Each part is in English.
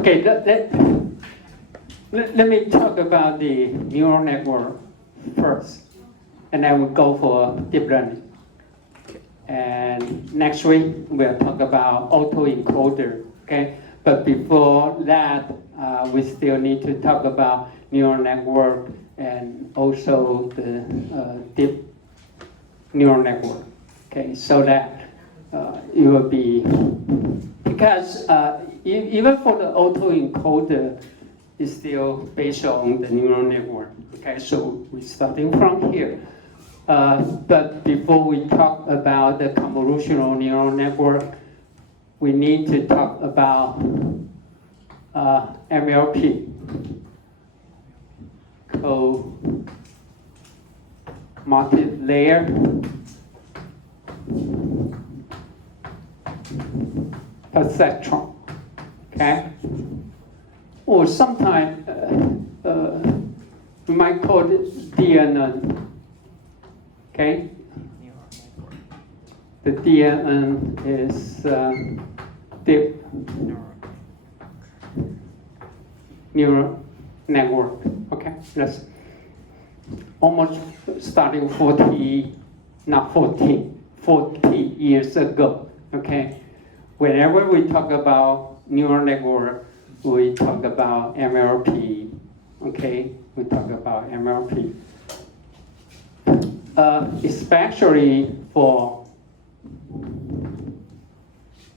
Okay, let me talk about the neural network first, and then we'll go for deep learning. And next week, we'll talk about autoencoder, okay? But before that, we still need to talk about neural network and also the deep neural network, okay? So that it will be, because even for the autoencoder, it's still based on the neural network, okay? So we're starting from here. But before we talk about the convolutional neural network, we need to talk about MLP, called multi-layer perceptron, okay? Or sometimes we might call it DNN, okay? The DNN is deep neural network, okay? That's almost starting 40 years ago, okay? Whenever we talk about neural network, we talk about MLP, okay? We talk about MLP. Especially for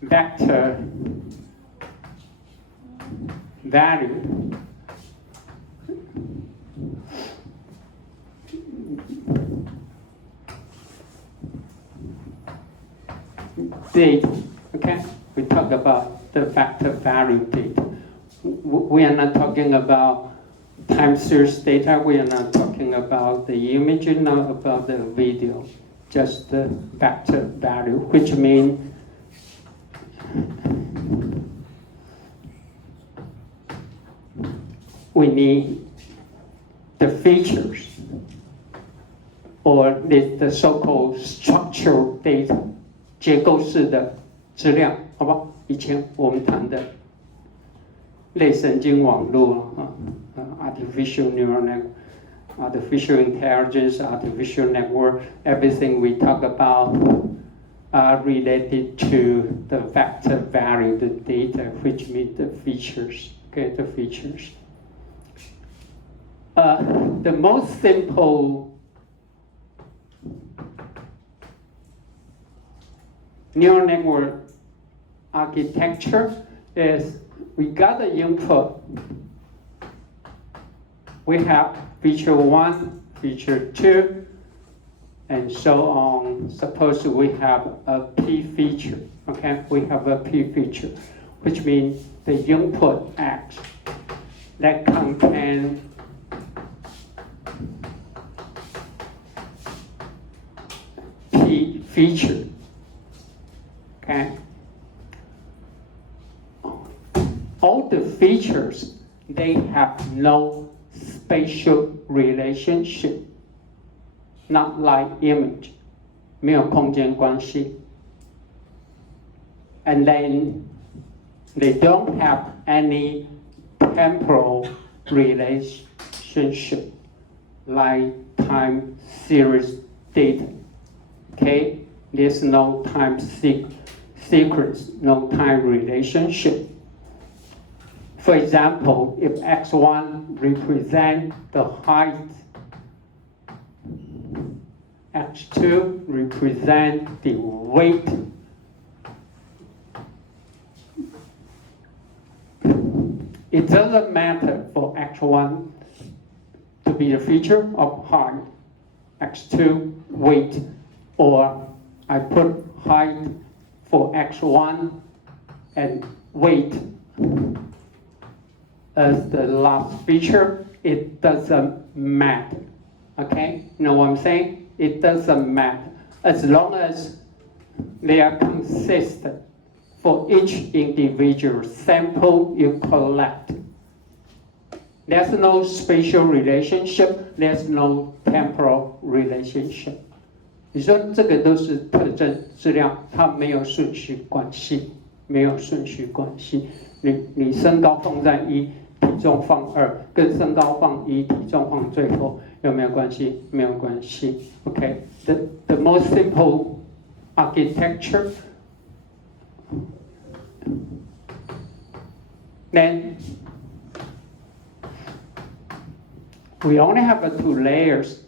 vector value. Data, okay? We talk about the vector value data. We are not talking about time series data. We are not talking about the image, not about the video, just the vector value, which means we need the features or the so-called structural data, 结构式的资料，好不好？以前我们谈的类神经网络artificial neural network, artificial intelligence, artificial network, everything we talk about are related to the vector value, the data, which means the features, okay, the features. The most simple neural network architecture is we got the input. We have feature 1, feature 2, and so on. Suppose we have a P feature, okay? We have a P feature, which means the input X that contains P feature, okay? All the features, they have no spatial relationship, not like image, 没有空间关系. And then they don't have any temporal relationship like time series data. Okay, there's no time sequence, no time relationship. For example, if x1 represents the height, x2 represents the weight, it doesn't matter for x1 to be the feature of height, x2 weight, or I put height for x1 and weight as the last feature, it doesn't matter, okay? You know what I'm saying? It doesn't matter. As long as they are consistent for each individual sample you collect. There's no spatial relationship, there's no temporal relationship. 你说这个都是特征资料，它没有顺序关系，没有顺序关系。你身高放在1，体重放2，跟身高放1，体重放最后有没有关系？没有关系。OK，the most simple architecture. Then we only have 2 layers.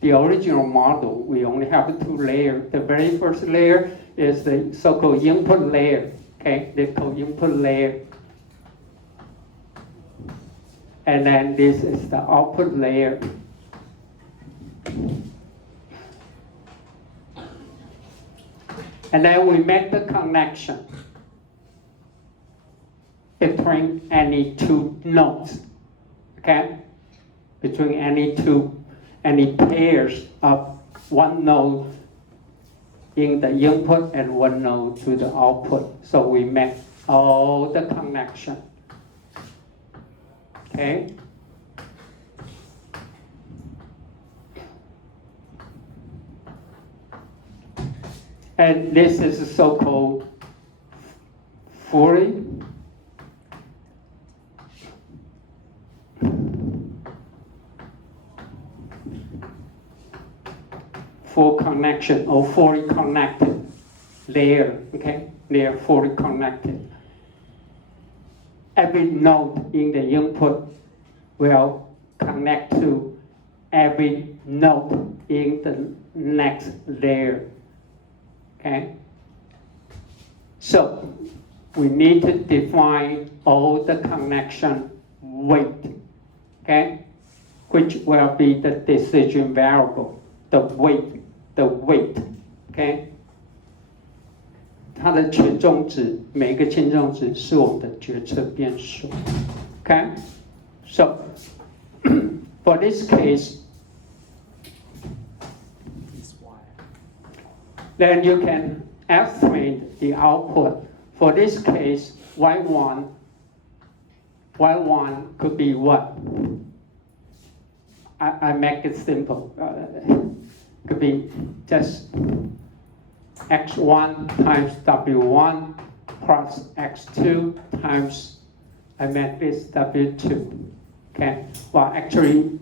The original model, we only have 2 layers. The very first layer is the so-called input layer. Okay, they call input layer. And then this is the output layer. And then we make the connection between any 2 nodes. Okay, between any pairs of 1 node in the input and 1 node to the output. So we make all the connection. Okay. And this is a so-called fully full connection or fully connected layer. Okay, they are fully connected. Every node in the input will connect to every node in the next layer. Okay? So we need to define all the connection weight, okay? Which will be the decision variable, the weight, okay? 它的权重值，每一个权重值是我们的决策变数。Okay, so for this case, then you can estimate the output. For this case, y1 could be what? I make it simple. Could be just x1 times w1 plus x2 times, I make this w2. Okay, well actually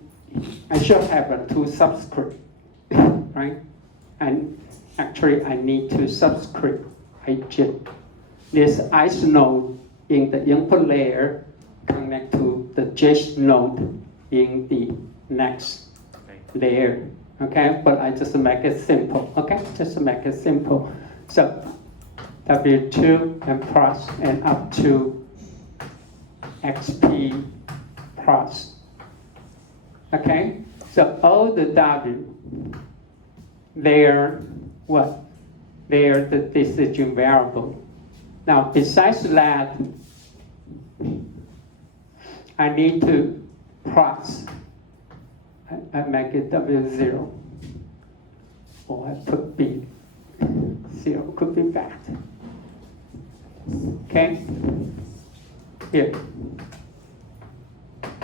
I should have a 2 subscript, right? And actually I need 2 subscript ij. This ith node in the input layer connect to the jth node in the next layer. Okay, but I just make it simple. Okay, just make it simple. So W2 and plus and up to XP plus. Okay, so all the W, they're what? They're the decision variable. Now besides that, I need to plus. I make it W0, or I put B. 0 could be bad. Okay? Here.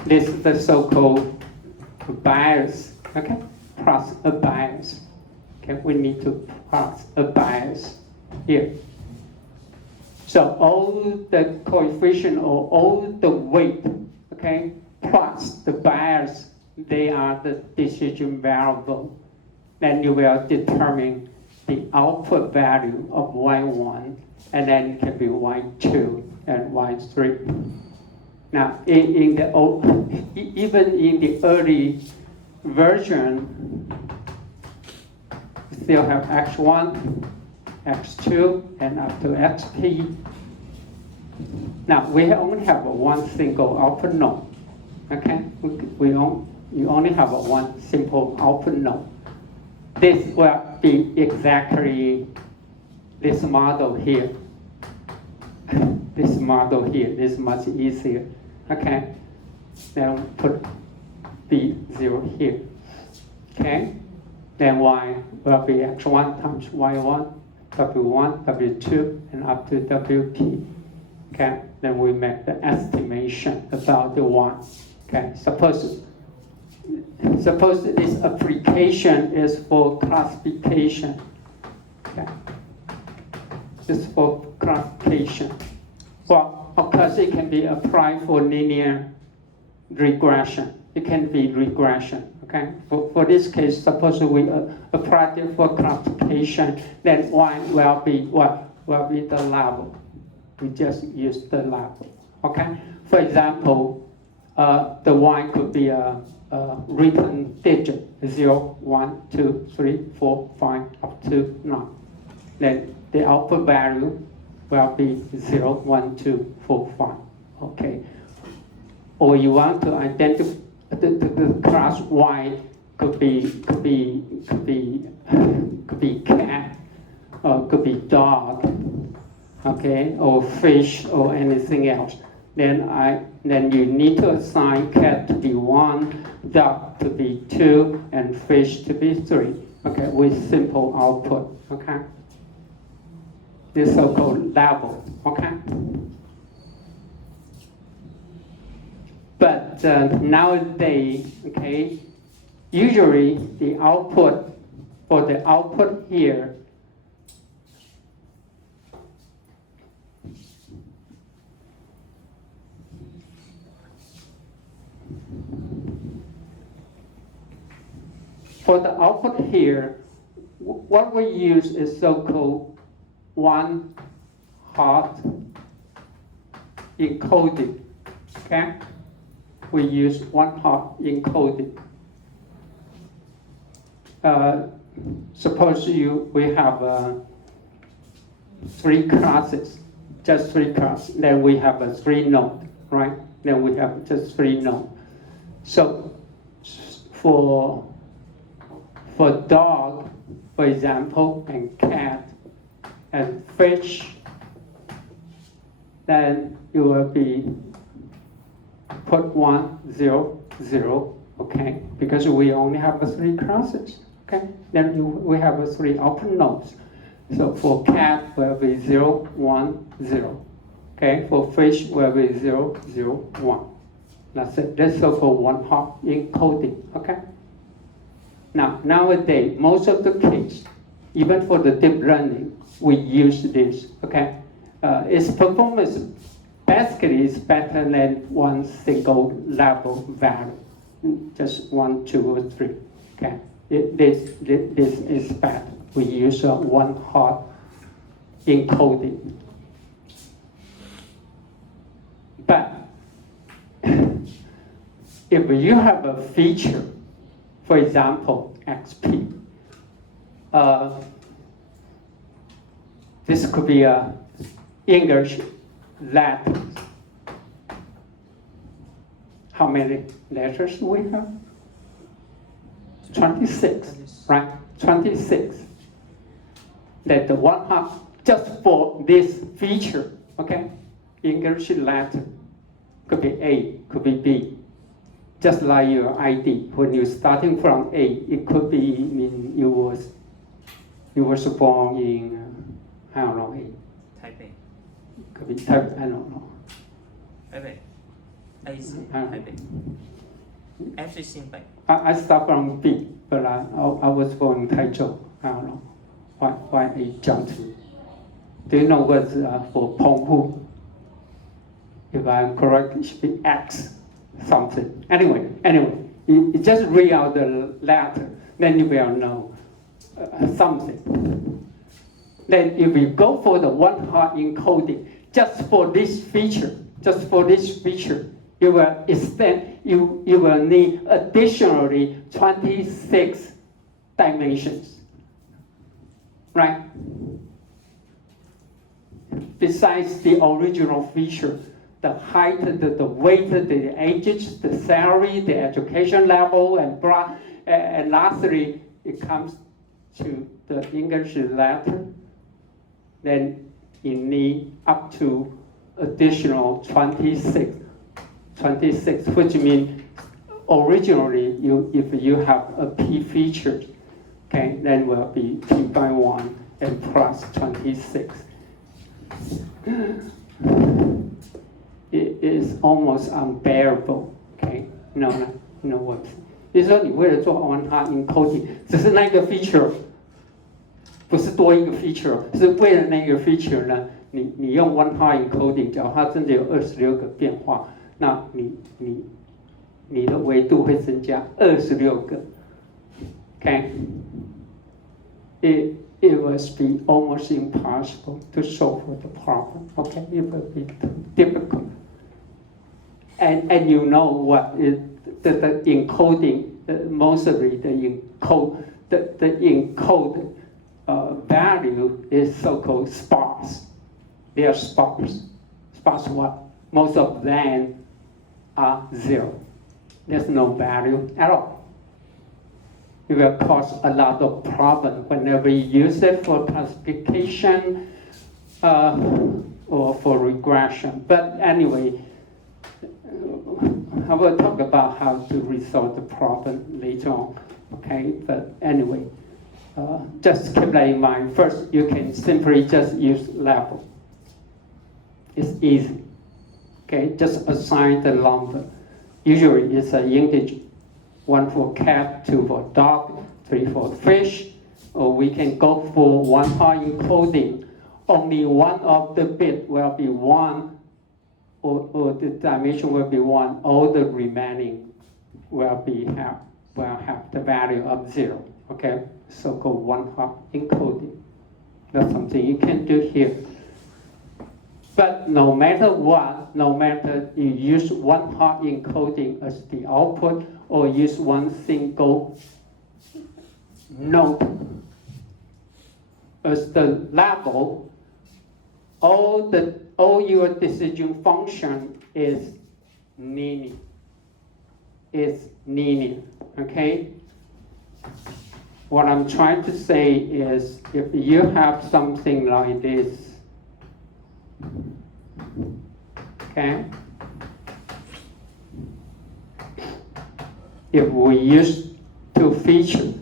This is the so-called bias. Okay? Plus a bias. Okay? We need to plus a bias here. So all the coefficient or all the weight, okay, plus the bias, they are the decision variable. Then you will determine the output value of y1, and then it can be y2 and y3. Now, even in the early version, we still have x1, x2, and up to xp. Now, we only have one single output node. Okay, you only have one simple output node. This will be exactly this model here. This model here is much easier. Okay, then put B0 here. Okay, then Y will be x1 times y1, w1, w2, and up to wp. Okay, then we make the estimation about the Y. Okay, suppose this application is for classification. Okay, this is for classification. Well, okay. because it can be applied for linear regression. It can be regression, okay? For this case, suppose we apply it for classification, then y will be what? Will be the level. We just use the level, okay? For example, the y could be a written digit, 0, 1, 2, 3, 4, 5, up to 9. Then the output value will be 0, 1, 2, 4, 5, okay? Or you want to identify the class y could be cat, or could be dog, okay, or fish or anything else. Then you need to assign cat to be 1, dog to be 2, and fish to be 3, okay, with simple output, okay? This so-called level, okay? But nowadays, okay, usually the output, for the output here, what we use is so-called one-hot encoding, okay? We use one-hot encoding. Suppose we have 3 classes, just 3 classes. Then we have a 3 node, right? Then we have just 3 nodes. So for dog, for example, and cat and fish, then it will be put 1, 0, 0, okay? Because we only have 3 classes, okay? Then we have 3 output nodes. So for cat will be 0, 1, 0, okay? For fish will be 0, 0, 1. That's it. That's so-called one-hot encoding, okay? Now, nowadays, most of the case, even for the deep learning, we use this, okay? Its performance basically is better than one single level value, just 1, 2, or 3, okay? This is bad. We use one-hot encoding. But if you have a feature, for example, XP, this could be a English letters. How many letters do we have? 26, right? 26. That the one-hot just for this feature, okay? English letter could be A, could be B. Just like your ID, when you're starting from A, it could be you was born in I don't know, Taipei. could be type, I don't know. Taipei. AC. Taipei. FC Xinbei. I start from B, but I was born in Taichung. I don't know why I jumped to. Do you know what's for Penghu? If I'm correct, it should be X something. Anyway, you just read out the letter, then you will know something. Then if you go for the one-hot encoding, just for this feature, you will extend, you will need additionally 26 dimensions, right? Besides the original feature, the height, the weight, the ages, the salary, the education level, and lastly, it comes to the English letter. Then you need up to additional 26, which means originally if you have a P feature, okay, then will be P by 1 and plus 26. It is almost unbearable, okay? No what？ 就是说你为了做one-hot encoding， 只是那个 feature， 不是多一个 feature， 是为了那个 feature 呢，你用 one hot encoding， 假如它真的有26个变化，那你的维度会增加26个。Okay, it was be almost impossible to solve the problem. Okay, it would be difficult. And you know what is the encoding, mostly the encode value is so-called sparse. They are sparse. Sparse what? Most of them are 0. There's no value at all. It will cause a lot of problem whenever you use it for classification or for regression. But anyway, I will talk about how to resolve the problem later on. Okay, but anyway, just keep that in mind. First, you can simply just use level. It's easy. Okay, just assign the number. Usually it's an integer. 1 for cat, 2 for dog, 3 for fish, or we can go for one hot encoding. Only one of the bit will be 1, or the dimension will be 1. All the remaining will have the value of 0. Okay, so-called one hot encoding. That's something you can do here. But no matter what, no matter you use one hot encoding as the output or use one single node as the level, all your decision function is linear. It's linear. Okay? What I'm trying to say is if you have something like this, okay? If we use 2 features,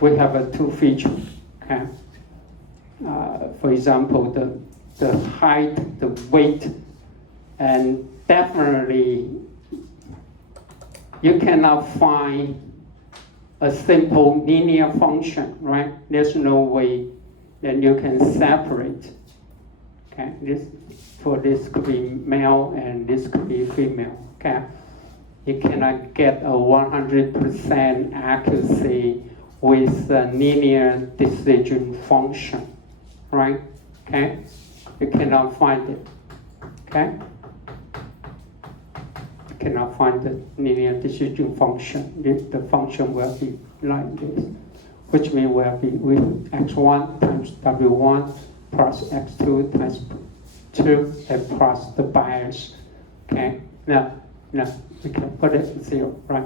we have a 2 feature, okay? For example, the height, the weight, and definitely you cannot find a simple linear function, right? There's no way that you can separate. Okay, this could be male and this could be female. Okay, you cannot get a 100% accuracy with a linear decision function, right? Okay, you cannot find it. Okay, you cannot find the linear decision function. The function will be like this, which means will be with x1 times w1 plus x2 times 2 and plus the bias. Okay, now we can put it 0, right?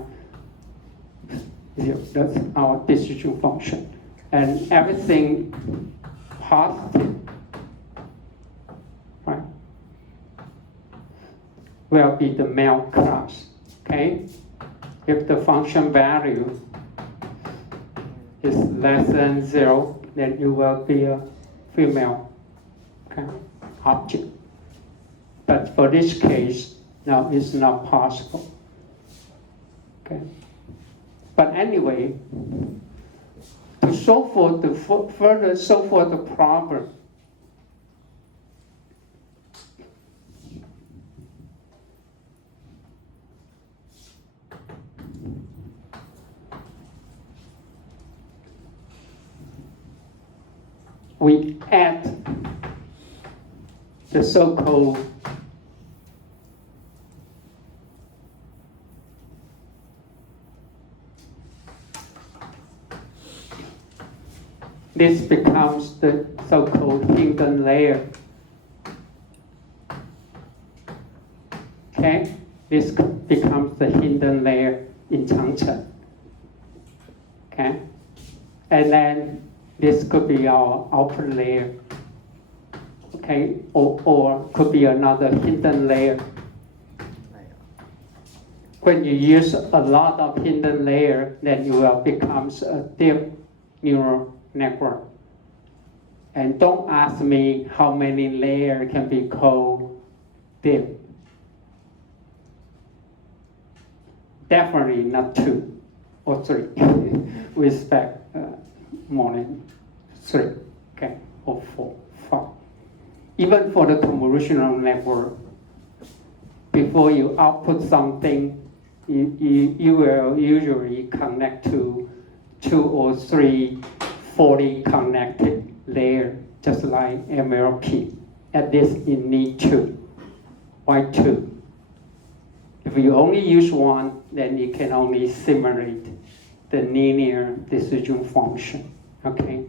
0, that's our decision function. And everything positive, right, will be the male class. Okay, if the function value is less than 0, then you will be a female, okay, object. But for this case, now it's not possible. Okay. But anyway, to solve for the further solve for the problem, we add the so-called this becomes the so-called hidden layer. Okay, this becomes the hidden layer in Changcheng. Okay, and then this could be our outer layer. Okay, or could be another hidden layer. When you use a lot of hidden layer, then you will becomes a deep neural network. And don't ask me how many layers can be called deep. Definitely not 2 or 3. We expect more than 3, okay, or 4, 5. even for the convolutional network, before you output something, you will usually connect to 2 or 3 fully connected layers, just like MLP. At this, you need 2. Why 2? If you only use one, then you can only simulate the linear decision function. Okay?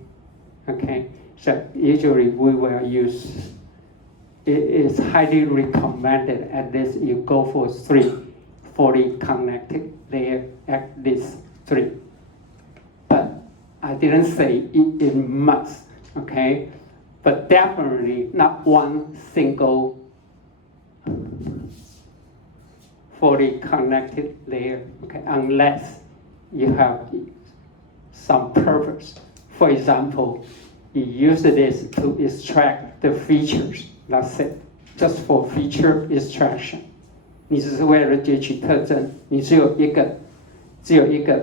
Okay? So usually we will use, it is highly recommended at least you go for 3 fully connected layers, at least 3. But I didn't say it must, okay? But definitely not one single fully connected layer, okay, unless you have some purpose. For example, you use this to extract the features, that's it, just for feature extraction. 你只是为了截取特征，你只有一个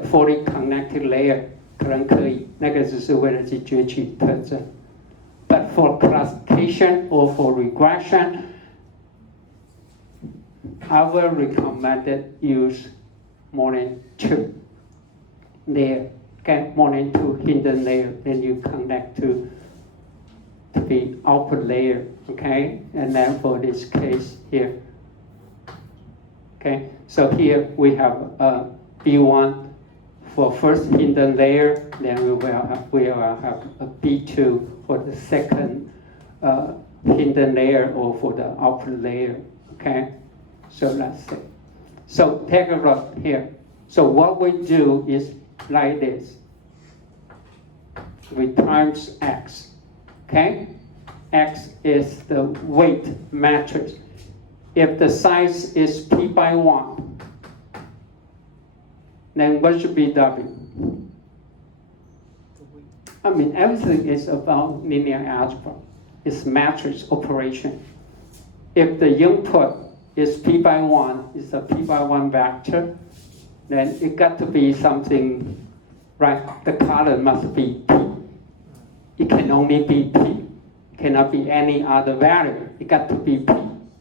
fully connected layer 可能可以，那个只是为了去截取特征。But for classification or for regression, I will recommend it use more than 2 layers, okay, more than 2 hidden layers, then you connect to the output layer, okay, and then for this case here. Okay, so here we have B1 for first hidden layer, then we will have a B2 for the second hidden layer or for the output layer. Okay, so that's it. So take a look here. So what we do is like this. We times X. Okay, X is the weight matrix. If the size is P by 1, then what should be W? I mean, everything is about linear algebra. It's matrix operation. If the input is P by 1, it's a P by 1 vector, then it got to be something, right? The column must be P. It can only be P. It cannot be any other value. It got to be P.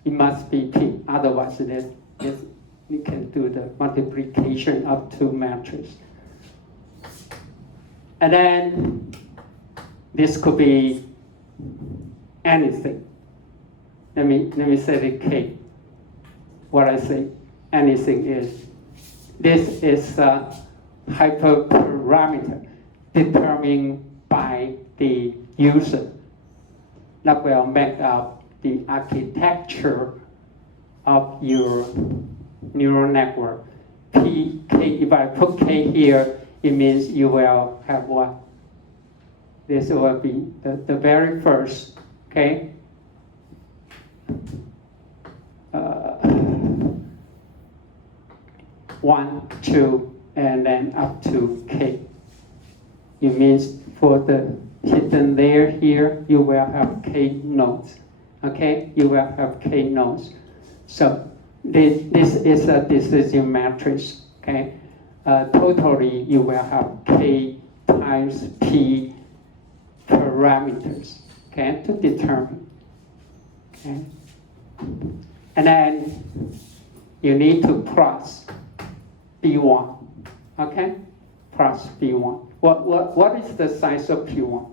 It must be P, otherwise you can do the multiplication of 2 matrices. And then this could be anything. Let me say the K. What I say anything is, this is a hyperparameter determined by the user that will make up the architecture of your neural network. K, if I put K here, it means you will have what? This will be the very first, okay? 1, 2, and then up to K. It means for the hidden layer here, you will have K nodes. Okay, you will have K nodes. So this is a decision matrix. Okay, totally you will have K times P parameters. Okay, to determine. Okay, and then you need to plus B1. Okay, plus B1. What is the size of P1?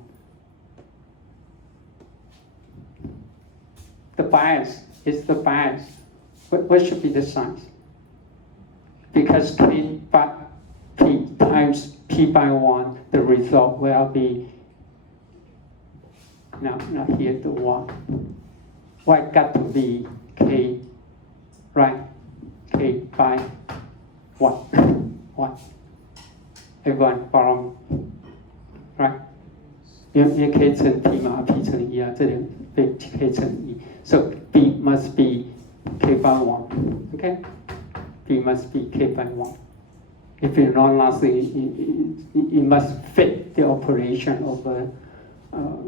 The bias is the bias. What should be the size? Because P times P by 1, the result will be, no, not here, the 1. Why got to be K, right? K by 1. 1. Everyone follow me? Right? 因为 K 乘 P 嘛 ，P 乘1啊，这里被 K 乘1。So B must be K by 1, okay? B must be K by 1. If you know nothing, it must fit the operation of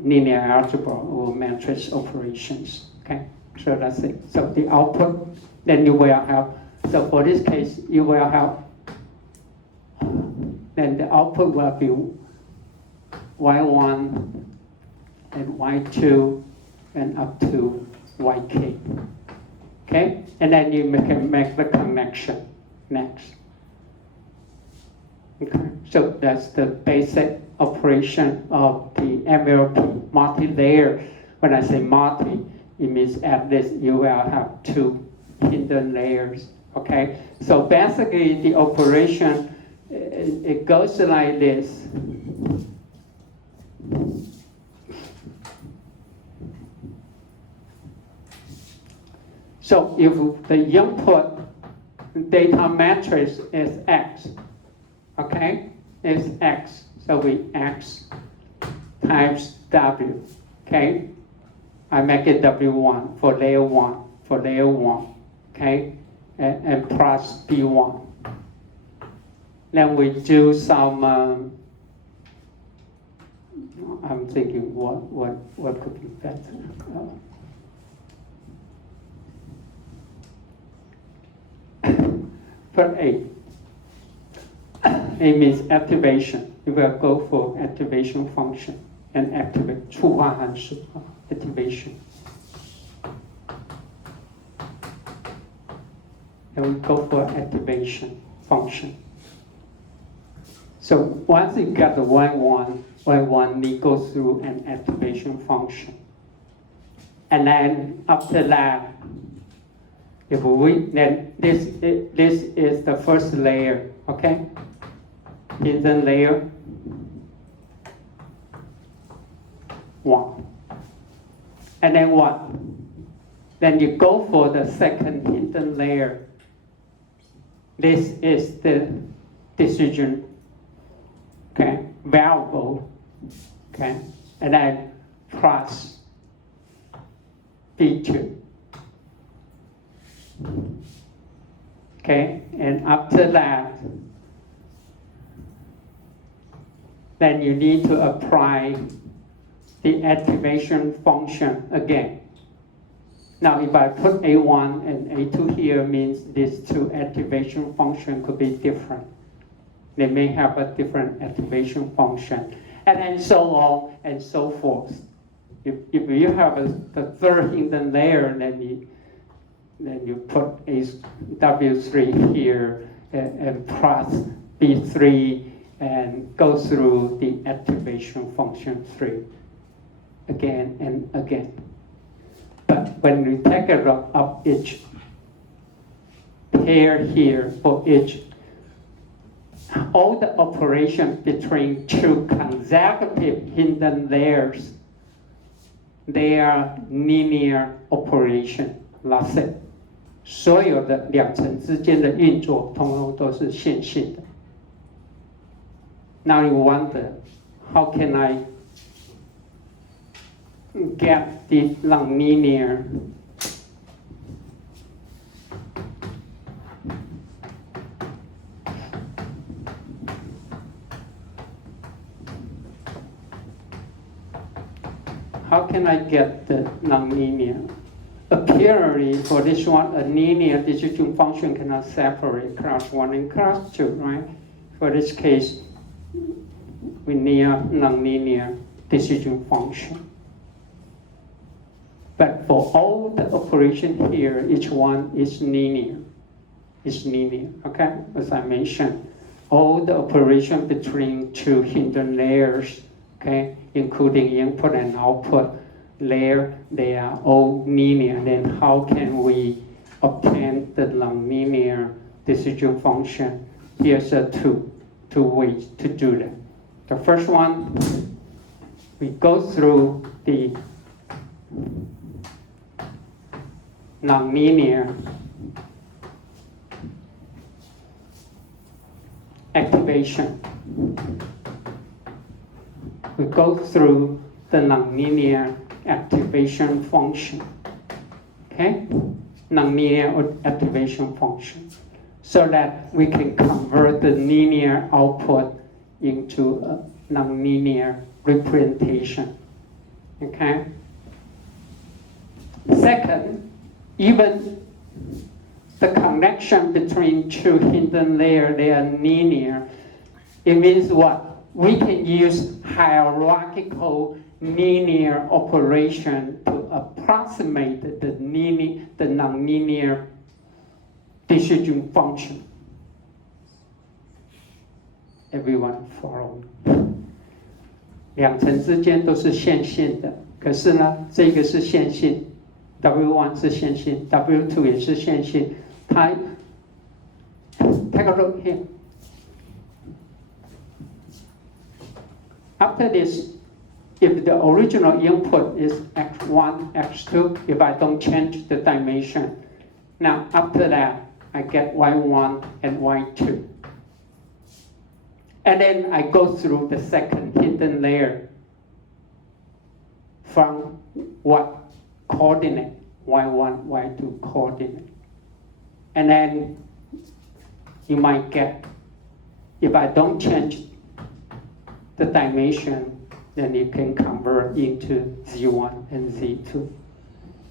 linear algebra or matrix operations, okay? So that's it. So the output, then you will have, so for this case, you will have, then the output will be Y1 and Y2 and up to YK. Okay, and then you can make the connection next. Okay, so that's the basic operation of the MLP, multi-layer. When I say multi, it means at least you will have 2 hidden layers. Okay, so basically the operation, it goes like this. So if the input data matrix is X, okay, is X, so we X times W, okay? I make it W1 for layer 1, okay? And plus B1. Then we do some, I'm thinking what could be better. For A. A means activation. You will go for activation function and activate 触化函数 activation. And we go for activation function. So once you get the Y1, we go through an activation function. And then after that, then this is the first layer, okay? Hidden layer 1. And then what? Then you go for the second hidden layer. This is the decision, okay, variable, okay, and then plus B2. Okay, and after that, then you need to apply the activation function again. Now, if I put A1 and A2 here, means these 2 activation functions could be different. They may have a different activation function, and then so on and so forth. If you have the third hidden layer, then you put a W3 here and plus B3 and go through the activation function 3 again and again. But when you take a look of each pair here for each, all the operations between 2 consecutive hidden layers, they are linear operation. That's it. 所有的两层之间的运作，通通都是线性的。Now you wonder, how can I get this nonlinear? How can I get the nonlinear? Apparently, for this one, a linear decision function cannot separate class 1 and class 2, right? For this case, we need a nonlinear decision function. But for all the operation here, each one is linear. It's linear, okay? As I mentioned, all the operation between 2 hidden layers, okay, including input and output layer, they are all linear. Then how can we obtain the nonlinear decision function? Here's two ways to do that. The first one, we go through the nonlinear activation. We go through the nonlinear activation function, okay? Nonlinear activation function, so that we can convert the linear output into a nonlinear representation, okay? Second, even the connection between 2 hidden layers, they are linear. It means what? We can use hierarchical linear operation to approximate the nonlinear decision function. Everyone follow? 两层之间都是线性的，可是呢，这个是线性 ，W1 是线性 ，W2 也是线性。它 take a look here. After this, if the original input is x1, x2, if I don't change the dimension, now after that, I get y1 and y2. And then I go through the second hidden layer from what coordinate, y1, y2 coordinate. And then you might get, if I don't change the dimension, then you can convert into Z1 and Z2.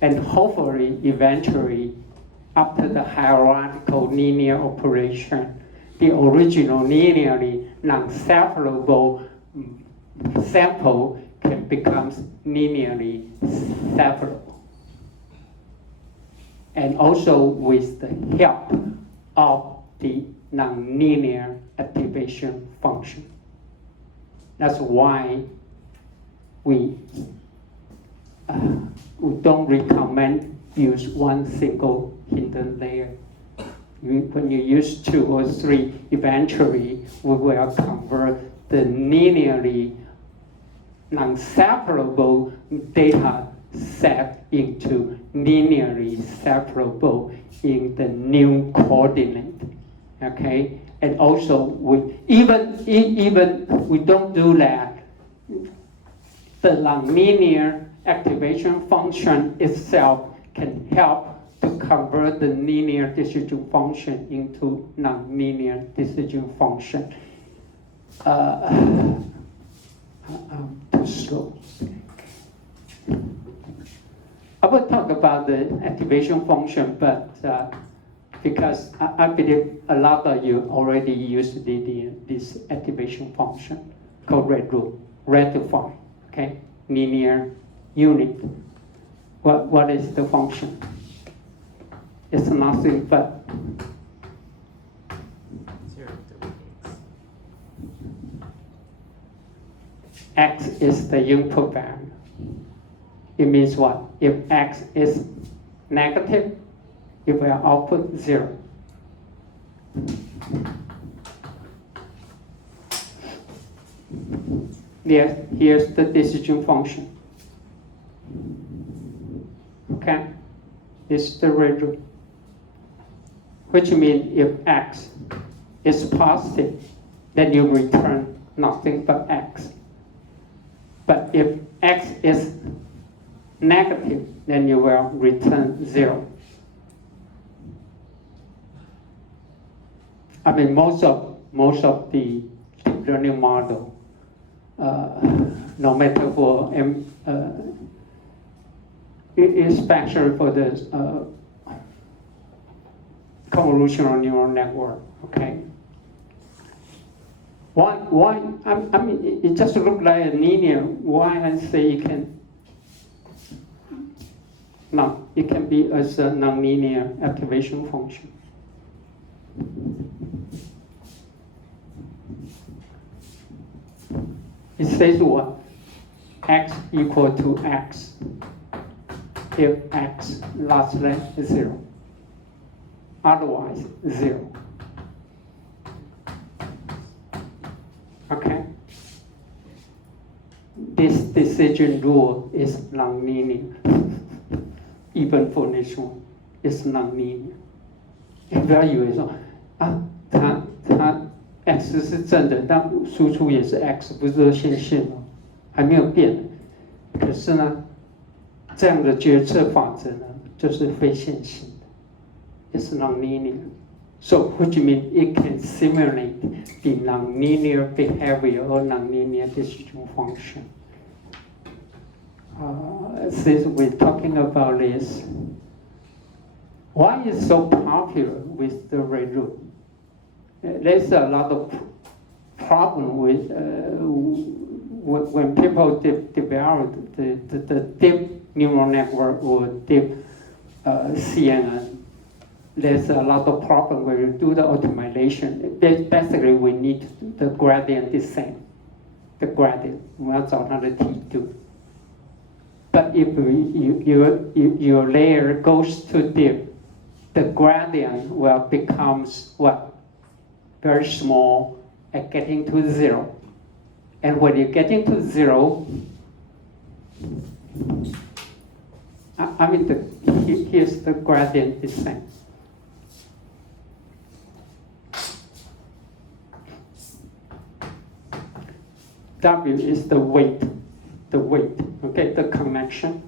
And hopefully, eventually, after the hierarchical linear operation, the original linearly non-separable sample can become linearly separable. And also with the help of the nonlinear activation function. That's why we don't recommend use one single hidden layer. When you use 2 or 3, eventually we will convert the linearly non-separable data set into linearly separable in the new coordinate. Okay, and also even we don't do that, the nonlinear activation function itself can help to convert the linear decision function into nonlinear decision function. I'm too slow. I will talk about the activation function, but because I believe a lot of you already used this activation function called red rule, rectify, okay, linear unit. What is the function? It's nothing but 0 to x is the input value. It means what? If x is negative, it will output 0. Yes, here's the decision function. Okay, it's the red rule. Which means if x is positive, then you return nothing but x. But if x is negative, then you will return 0. I mean, most of the deep learning model, no matter for especially for the convolutional neural network, okay? Why? I mean, it just looks like a linear. Why I say it can? No, it can be as a nonlinear activation function. It says what? X equal to x if x less than 0. Otherwise, 0. Okay? This decision rule is nonlinear. Even for this one, it's nonlinear. 你不要以为说它 x 是正的，但输出也是 x， 不是说线性哦，还没有变。可是呢，这样的决策法则呢，就是非线性的 ，it's nonlinear. So which means it can simulate the nonlinear behavior or nonlinear decision function. Since we're talking about this, why is so popular with the red rule? There's a lot of problem with when people develop the deep neural network or deep CNN. There's a lot of problem when you do the optimization. Basically, we need the gradient descent. The gradient, 我们要找它的梯度。But if your layer goes too deep, the gradient will becomes what? Very small and getting to zero. And when you're getting to zero, here's the gradient descent. W is the weight, okay, the connection.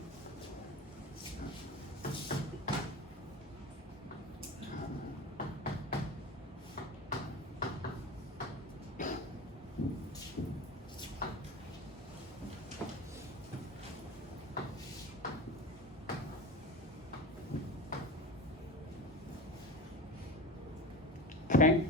Okay.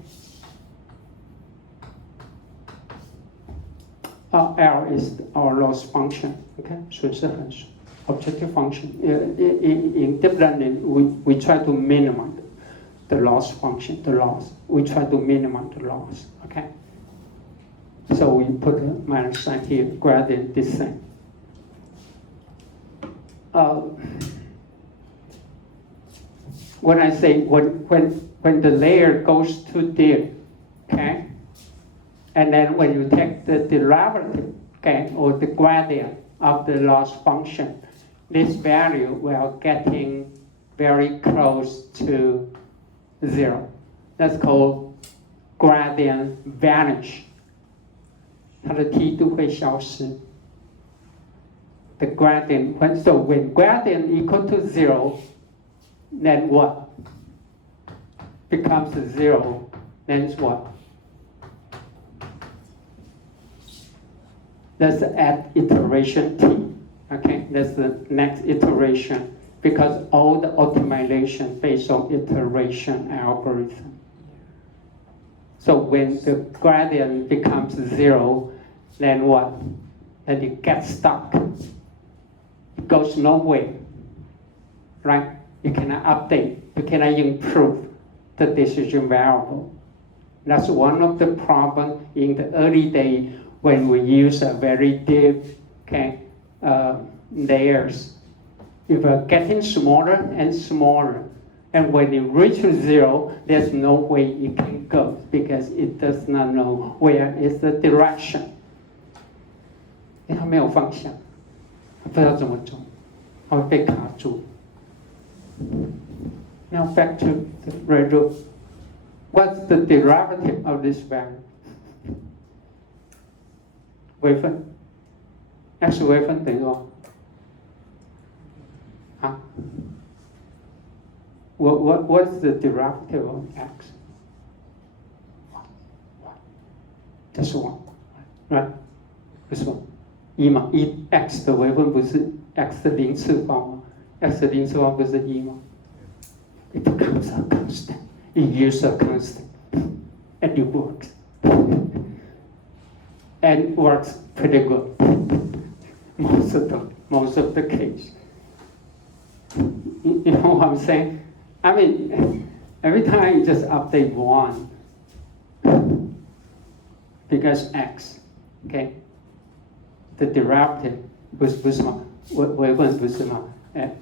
L is our loss function. Okay, 损失函数 objective function. In deep learning, we try to minimize the loss function, the loss. We try to minimize the loss. Okay. So we put a minus sign here, gradient descent. When I say when the layer goes too deep, okay, and then when you take the derivative, okay, or the gradient of the loss function, this value will getting very close to zero. That's called gradient vanish. 它的梯度会消失。The gradient, when gradient equal to zero, then what? Becomes zero, then it's what? Let's add iteration t. Okay, that's the next iteration because all the optimization based on iteration algorithm. So when the gradient becomes zero, then what? Then it gets stuck. It goes nowhere, right? You cannot update, you cannot improve the decision variable. That's one of the problems in the early day when we use a very deep layers. If we're getting smaller and smaller, and when it reaches zero, there's no way it can go because it does not know where is the direction. 它没有方向，它不知道怎么走，它会被卡住。Now back to the red rule. What's the derivative of this value? 微分 x 微分等于多少？啊 What's the derivative of x? Just one, right? This one. 一嘛，一 x 的微分不是 x 的零次方吗 ？x 的零次方不是一吗 ？It becomes a constant. It uses a constant, and it works. And works pretty good most of the case. You know what I'm saying? I mean, every time you just update one, because x, okay, the derivative 不是什么微分不是吗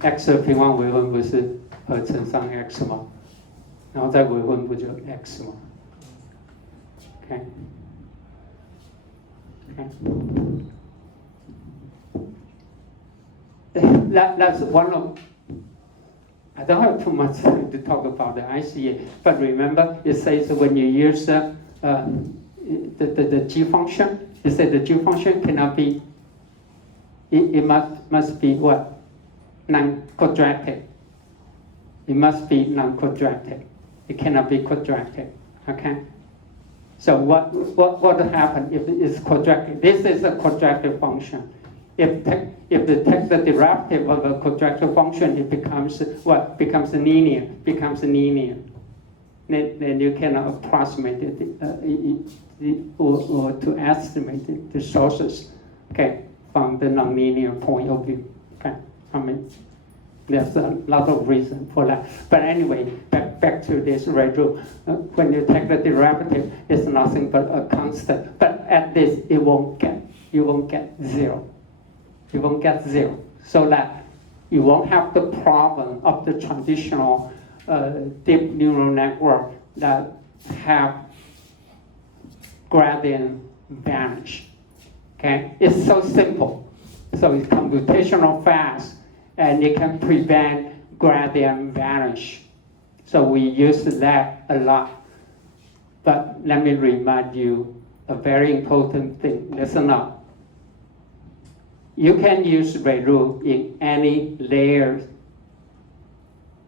？x 的平方微分不是和乘上 x 吗？然后再微分不就 x 吗 ？Okay. That's one of. I don't have too much time to talk about the ICA, but remember it says when you use the G function, it said the G function cannot be. It must be what? Non-quadratic. It must be non-quadratic. It cannot be quadratic. Okay. So what will happen if it is quadratic? This is a quadratic function. If they take the derivative of a quadratic function, it becomes what? Becomes linear. Then you can approximate it or to estimate the sources, okay, from the nonlinear point of view. Okay. I mean, there's a lot of reason for that. But anyway, back to this red rule. When you take the derivative, it's nothing but a constant. But at this, you won't get zero. You won't get zero. So that you won't have the problem of the traditional deep neural network that have gradient vanish. Okay, it's so simple. So it's computational fast, and it can prevent gradient vanish. So we use that a lot. But let me remind you a very important thing. Listen up. You can use red rule in any layer,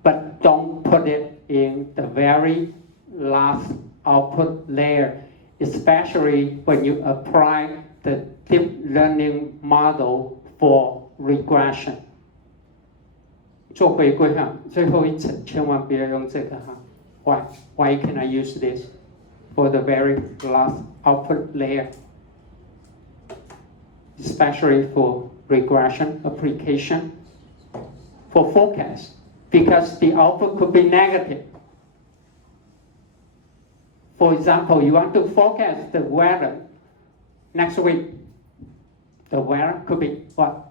but don't put it in the very last output layer, especially when you apply the deep learning model for regression. 做回归哈，最后一层千万不要用这个哈。Why? Why can I use this for the very last output layer? Especially for regression application, for forecast, because the output could be negative. For example, you want to forecast the weather next week. The weather could be what?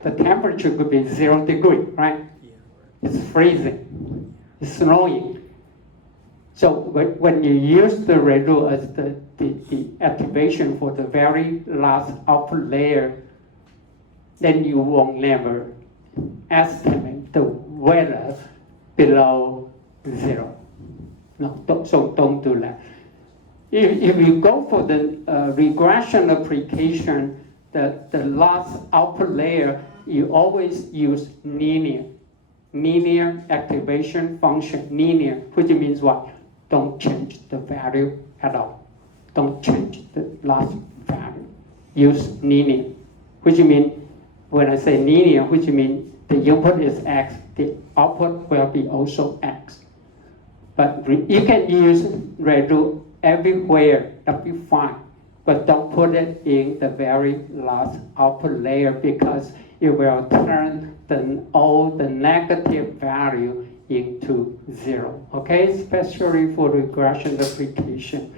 The temperature could be 0 degrees, right? It's freezing, it's snowing. So when you use the red rule as the activation for the very last output layer, then you won't never estimate the weather below 0. No, don't do that. If you go for the regression application, the last output layer, you always use linear activation function, linear, which means what? Don't change the value at all. Don't change the last value. Use linear, which means, when I say linear, which means the input is X, the output will be also X. But you can use red rule everywhere, that'll be fine. But don't put it in the very last output layer, because it will turn all the negative value into 0, okay? Especially for regression application.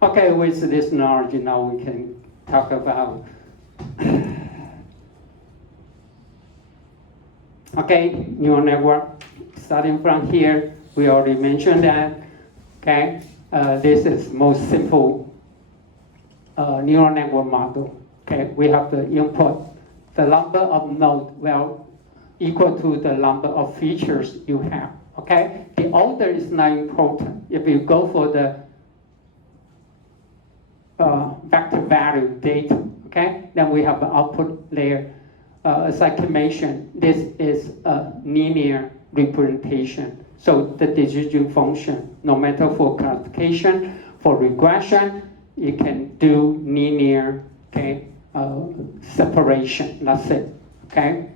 Okay, with this knowledge, now we can talk about, okay, neural network. Starting from here, we already mentioned that, okay? This is most simple neural network model, okay? We have the input. The number of nodes will equal to the number of features you have, okay? The order is not important. If you go for the vector value data, okay? Then we have the output layer. As I mentioned, this is a linear representation. So the decision function, no matter for classification, for regression, you can do linear, okay, separation, that's it, okay?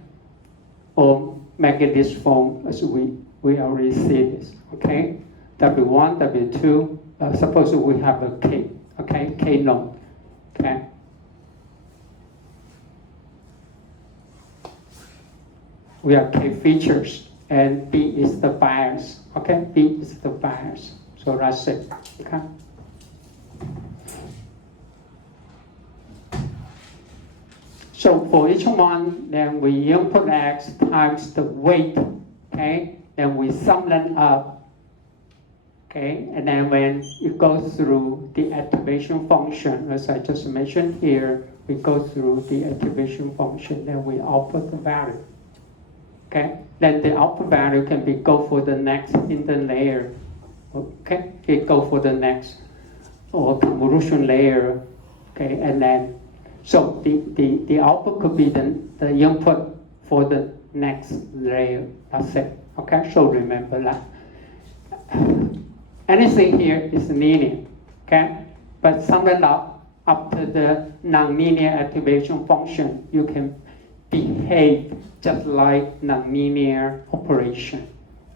Or make it this form as we already see this, okay? W1, W2, suppose we have a K, okay? K node, okay? We have K features, and B is the bias, okay? B is the bias, so that's it, okay? So for each one, then we input X times the weight, okay? Then we sum them up, okay? And then when it goes through the activation function, as I just mentioned here, we go through the activation function, then we output the value, okay? Then the output value can be go for the next hidden layer, okay? It go for the next or convolution layer, okay? And then so the output could be the input for the next layer. That's it. Okay, so remember that. Anything here is linear. Okay, but something up to the nonlinear activation function, you can behave just like nonlinear operation.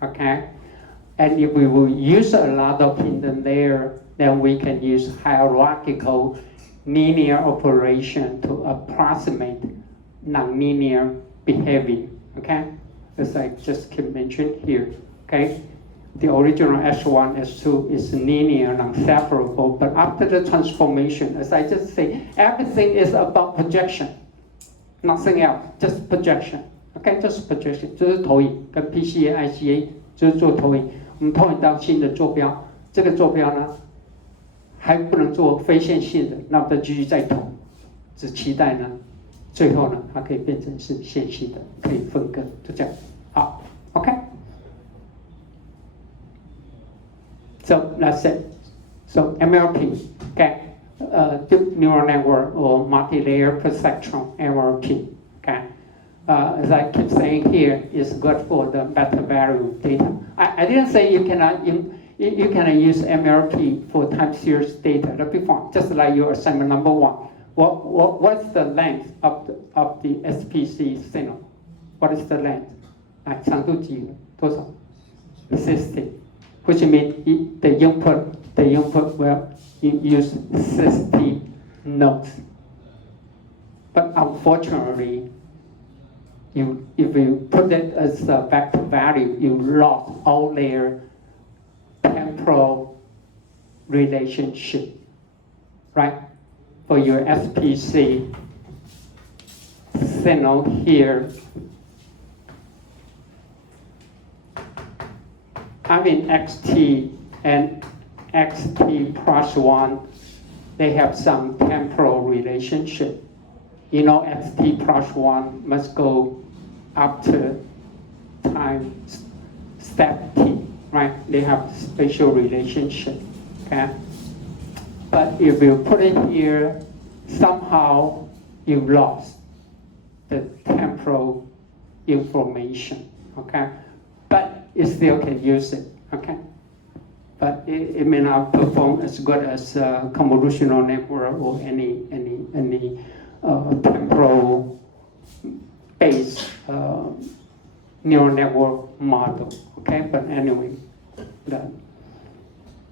Okay, and if we will use a lot of hidden layer, then we can use hierarchical linear operation to approximate nonlinear behavior. Okay, as I just keep mentioning here. Okay, the original S1, S2 is linear, non-separable, but after the transformation, as I just say, everything is about projection, nothing else, just projection. Okay, just projection， 就是投影，跟 PCA、ICA 就是做投影。我们投影到新的坐标，这个坐标呢还不能做非线性的，那我们再继续再投，只期待呢，最后呢它可以变成是线性的，可以分割，就这样。好 ，OK。So that's it. So MLP, okay, deep neural network or multi-layer perceptron MLP, okay. As I keep saying here, is good for the beta value data. I didn't say you cannot use MLP for time series data. That'd be fine. Just like your assignment number 1. What's the length of the SPC signal? What is the length? 长度几多少 ？60. Which means the input will use 60 nodes. But unfortunately, if you put it as a vector value, you lost all their temporal relationship, right? For your SPC signal here, I mean xt and xt plus 1, they have some temporal relationship. You know, xt plus 1 must go up to time step t, right? They have spatial relationship, okay? But if you put it here, somehow you lost the temporal information, okay? But you still can use it, okay? But it may not perform as good as convolutional network or any temporal based neural network model, okay? But anyway,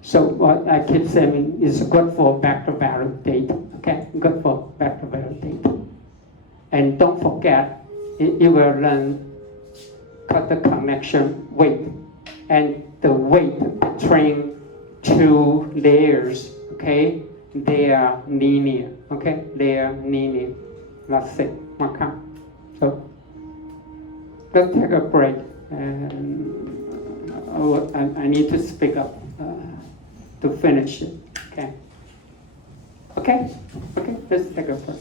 so what I keep saying is good for vector value data, okay? Good for vector value data. And don't forget, you will learn the connection weight, and the weight between two layers, okay, they are linear, okay, they are linear. That's it, okay. So let's take a break, and I need to speak up to finish it, okay. Okay, let's take a break.